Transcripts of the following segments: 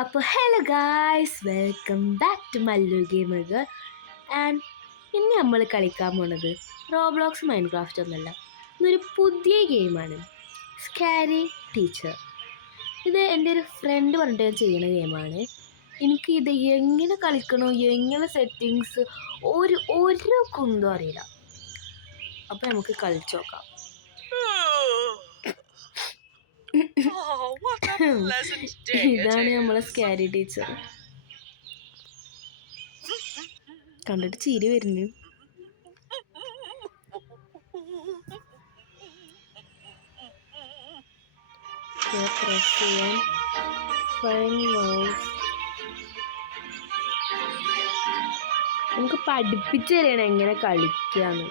അപ്പോൾ hello guys, welcome back to Mallu gamer. And ഇന്ന് നമ്മൾ കളിക്കാൻ പോണത് റോബ്ലോക്സ് മൈൻക്രാഫ്റ്റ് ഒന്നല്ല, ഇതൊരു പുതിയ ഗെയിമാണ്, സ്കാരി ടീച്ചർ. ഇത് എൻ്റെ ഒരു ഫ്രണ്ട് പറഞ്ഞിട്ട് ഞാൻ ചെയ്യുന്ന ഗെയിമാണ്. എനിക്കിത് എങ്ങനെ കളിക്കണോ, എങ്ങനെ സെറ്റിങ്സ് ഒരു കുന്തം അറിയില്ല. അപ്പോൾ നമുക്ക് കളിച്ചു നോക്കാം. ഇതാണ് നമ്മളെ സ്കാരി ടീച്ചർ. കണ്ടിട്ട് ചിരി വരുന്നു. നമുക്ക് പഠിപ്പിച്ചു തരണം എങ്ങനെ കളിക്കാന്ന്.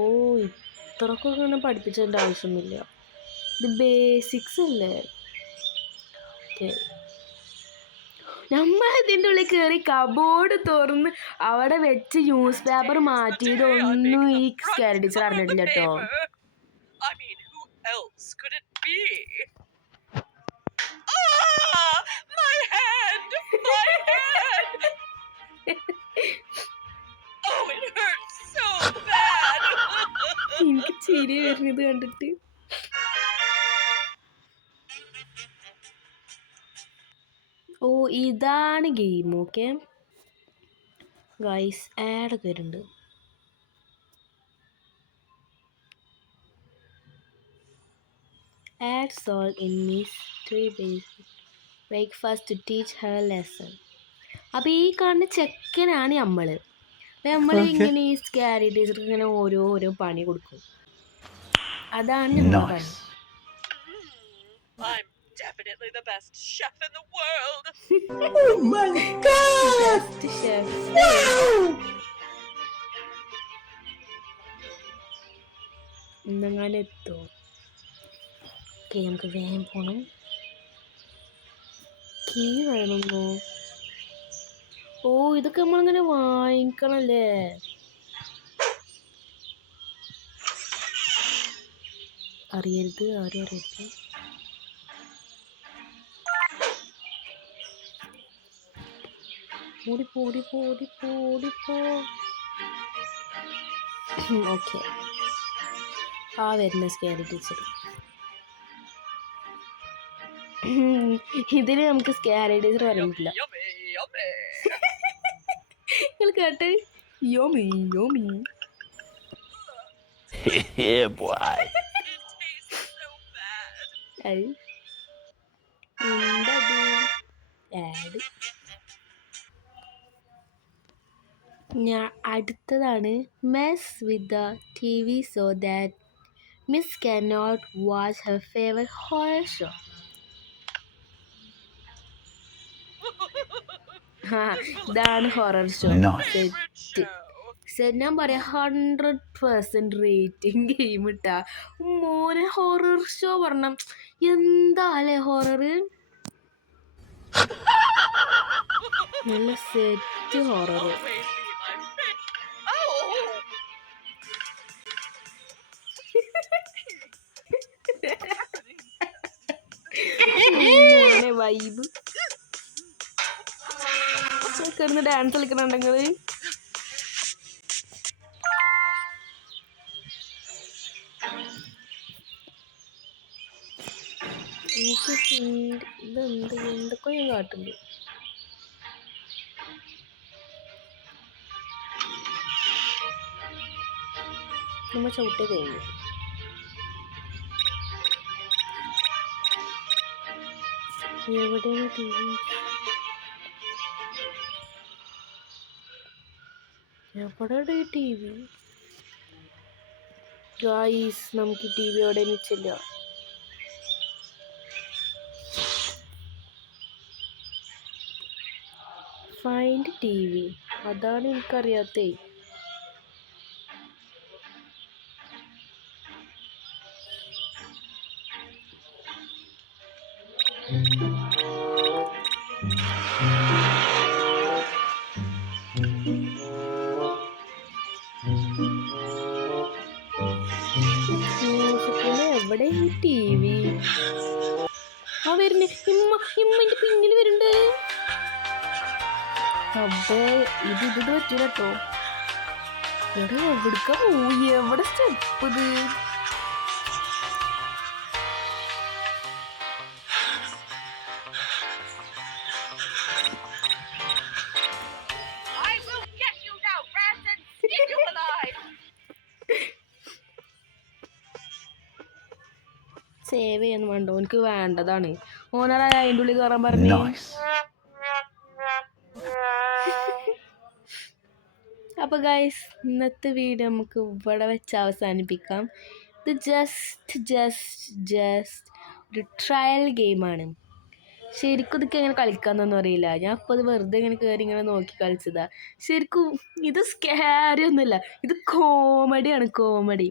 ഓ, ഇത്രക്കൊക്കെ ഒന്നും പഠിപ്പിച്ചതിൻ്റെ ആവശ്യമൊന്നുമില്ല. ഇത് ബേസിക്സ് അല്ലേ. നമ്മൾ ഇതിൻ്റെ ഉള്ളിൽ കയറി കബോർഡ് തുറന്ന് അവിടെ വെച്ച് ന്യൂസ് പേപ്പർ മാറ്റിയതൊന്നും ഈ സ്കാരി ടീച്ചർ അറിഞ്ഞിട്ടില്ല കേട്ടോ. എനിക്ക് ചിരി വരുന്നത് കണ്ടിട്ട്. ഓ, ഇതാണ് ഗെയിം. ഓക്കെ ഗൈസ്, ആഡൊക്കെ വരുന്നുണ്ട്. Add salt in mystery breakfast to teach her lesson. അപ്പോൾ ഈ കാണുന്ന ചെക്കനാണ് നമ്മൾ. നമ്മൾ ഇങ്ങനെ ഈ സ്കാരി ടീച്ചർക്ക് ഇങ്ങനെ ഓരോ പണി കൊടുക്കും. അതാണ് നമ്മുടെ പണി. Definitely the best chef in the world. Oh my God! Best chef. ഇന്നെങ്ങാനും എത്തോ? ഓക്കെ, നമുക്ക് വേഗം പോണം. കീ വേണമെന്നോ? ഓ, ഇതൊക്കെ നമ്മളിങ്ങനെ വാങ്ങിക്കണല്ലേ. അറിയരുത്, ആരും അറിയരുത്. ഓടിപ്പോ. ഓക്കെ, ആ വരുന്ന സ്കാരി ടീച്ചർ. ഇതിന് നമുക്ക് സ്കാരി ടീച്ചർ പറയാൻ പറ്റില്ല. നിങ്ങൾ കേട്ട് യോമി. Yeah, boy. അടുത്തതാണ് mess with the TV so that Miss cannot watch her favorite horror show. ഇതാണ് ഹൊറർ ഷോ. സെറ്റ് ഞാൻ പറയാം 100% റേറ്റിംഗ് ഗെയിം ഇട്ടാ മോനെ. ഹൊറർ ഷോ പറഞ്ഞ എന്താ അല്ലേ ഹൊറർ. നല്ല സെറ്റ് ഹൊറർ. മോനെ വൈബ്. കിടന്ന് ഡാൻസ് കളിക്കണുണ്ടെങ്കിൽ എന്തൊക്കെ ഞാൻ കാട്ടുണ്ട്. നമ്മൾ ചവിട്ടേ കഴിഞ്ഞു. എവിടെയാണ് TV? എവിടെ TV? ഗായ്സ്, നമുക്ക് TV എവിടെ വെച്ചില്ല. ഫൈൻഡ് TV, അതാണ് എനിക്കറിയാത്തേ. എവിടെ ഈ ടി വി? ആ വരുന്നേ, ഇമ്മ പിന്നിൽ വരുന്നുണ്ട്. അబ్బേ ഇത് പറ്റൂല കേട്ടോ. എവിടുക്ക പോയി? എവിടെ സ്റ്റെപ്പ് ഇത്? I will get you now, Brandon! Skin you alive! Save ചെയ്യാൻ വേണ്ട, ഓനക്ക് വേണ്ടതാണ്. ഓനറാ അതിൻ്റെ ഉള്ളിൽ കയറാൻ പറഞ്ഞു. അപ്പോൾ ഗൈസ്, ഇന്നത്തെ വീഡിയോ നമുക്ക് ഇവിടെ വെച്ച് അവസാനിപ്പിക്കാം. ഇത് ജസ്റ്റ് ഒരു ട്രയൽ ഗെയിമാണ്. ശരിക്കും ഇതൊക്കെ എങ്ങനെ കളിക്കാമെന്നൊന്നും അറിയില്ല. ഞാൻ അപ്പോൾ അത് വെറുതെ ഇങ്ങനെ കയറി ഇങ്ങനെ നോക്കി കളിച്ചതാണ്. ശരിക്കും ഇത് സ്കാരി ഒന്നുമില്ല, ഇത് കോമഡിയാണ്, കോമഡി.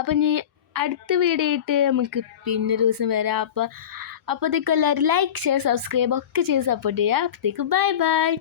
അപ്പം ഇനി അടുത്ത വീഡിയോ ആയിട്ട് നമുക്ക് പിന്നൊരു ദിവസം വരാം. അപ്പോഴത്തേക്കും എല്ലാവരും ലൈക്ക് ഷെയർ സബ്സ്ക്രൈബ് ഒക്കെ ചെയ്ത് സപ്പോർട്ട് ചെയ്യുക. അപ്പോഴത്തേക്കും ബൈ.